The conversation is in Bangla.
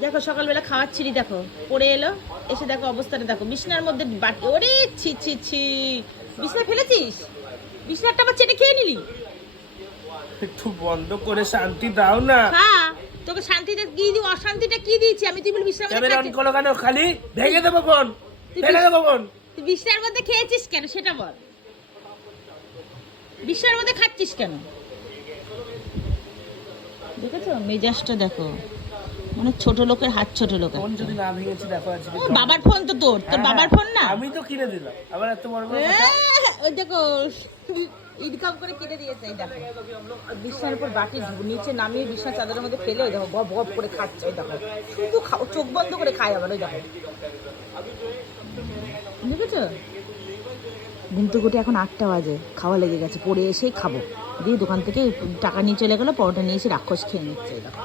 দেখো সকালবেলা খাওয়াচ্ছিলি, দেখো পড়ে এলো, এসে দেখো অবস্থাটা দেখো, বিছনার মধ্যে ওরে ছি ছি ছি, বিছনা ফেলেছিস, বিছনাটা আবার চেটে খেয়ে নিলি। একটু বন্ধ করে শান্তি দাও না। হ্যাঁ, তোকে শান্তিতে কি দিই, অশান্তিটা কি দিয়েছি আমি? তুই বল বিছনার মধ্যে ক্যামেরা অন খাচ্ছিস। করো কেন? খালি ভেঙে দেবো ফোন, তুই ফেলে দেবো ফোন। তুই বিছনার মধ্যে খেয়েছিস কেন সেটা বল, বিছনার মধ্যে খাচ্ছিস কেন? দেখেছো মেজাজটা দেখো, মানে ছোট লোকের হাত ছোট লোক। ফোন যদি না ভেঙেছি দেখো আজকে। বাবার ফোন তো তোর বাবার ফোন না? আমি তো কিনে দিলাম, আবার এত বড় বড় কথা। ওই দেখো ইনকাম করে কিনে দিয়েছে। এই দেখো বিছানার উপর বাটি নিচে নামিয়ে বিছানা চাদরের মধ্যে ফেলে, ওই দেখো গপ গপ করে খাচ্ছে। ওই দেখো শুধু চোখ বন্ধ করে খায় আবার। ওই দেখো দেখেছো, ঘুম থেকে উঠে এখন 8টা বাজে, খাওয়া লেগে গেছে, পড়ে এসেই খাবো দিয়ে দোকান থেকে টাকা নিয়ে চলে গেলো, পরোটা নিয়ে এসে রাক্ষস খেয়ে নিচ্ছে। এই দেখো